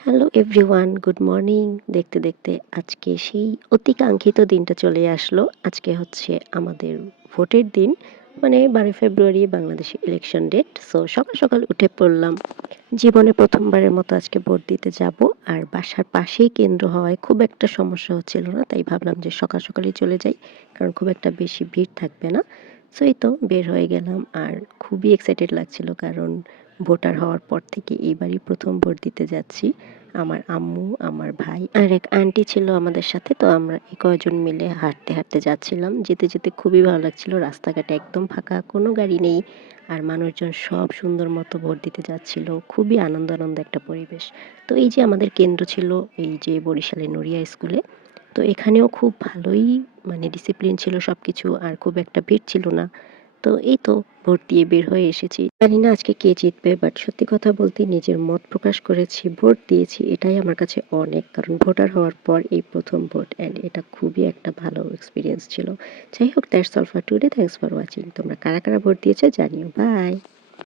Hello everyone, good morning. দেখতে দেখতে আজকে সেই অতি কাঙ্ক্ষিত দিনটা চলে আসলো। আজকে হচ্ছে আমাদের ভোটের দিন, মানে 12 ফেব্রুয়ারি বাংলাদেশে ইলেকশন ডেট। সো সকাল সকাল উঠে পড়লাম। জীবনে প্রথমবারের মতো আজকে ভোট দিতে যাব। আর বাসার পাশেই কেন্দ্র হওয়ায় খুব একটা সমস্যা হচ্ছিল না, তাই ভাবলাম যে সকাল সকালই চলে যাই, কারণ খুব একটা বেশি ভিড় থাকবে না। সো এই তো বের হয়ে গেলাম, আর খুবই এক্সাইটেড লাগছিল, কারণ ভোটার হওয়ার পর থেকে এইবারই প্রথম ভোট দিতে যাচ্ছি। আমার আম্মু, আমার ভাই আর এক আন্টি ছিল আমাদের সাথে। তো আমরা এই কয়জন মিলে হাঁটতে হাঁটতে যাচ্ছিলাম। যেতে যেতে খুবই ভালো লাগছিল। রাস্তাঘাটে একদম ফাঁকা, কোনো গাড়ি নেই। আর মানুষজন সব সুন্দর মতো ভোট দিতে যাচ্ছিল। খুবই আনন্দ আনন্দ একটা পরিবেশ। তো এই যে আমাদের কেন্দ্র ছিল এই যে বরিশালে নুরিয়া স্কুলে। তো এখানেও খুব ভালোই মানে ডিসিপ্লিন ছিল সবকিছু, আর খুব একটা ভিড় ছিল না। তো এই তো ভোট দিয়ে বের হয়ে এসেছি। জানি না আজকে কে জিতবে, বাট সত্যি কথা বলতে নিজের মত প্রকাশ করেছি, ভোট দিয়েছি, এটাই আমার কাছে অনেক। কারণ ভোটার হওয়ার পর এই প্রথম ভোট, অ্যান্ড এটা খুবই একটা ভালো এক্সপিরিয়েন্স ছিল। যাই হোক, that's all for today. Thanks for watching. তোমরা কারা কারা ভোট দিয়েছো জানিও। বাই।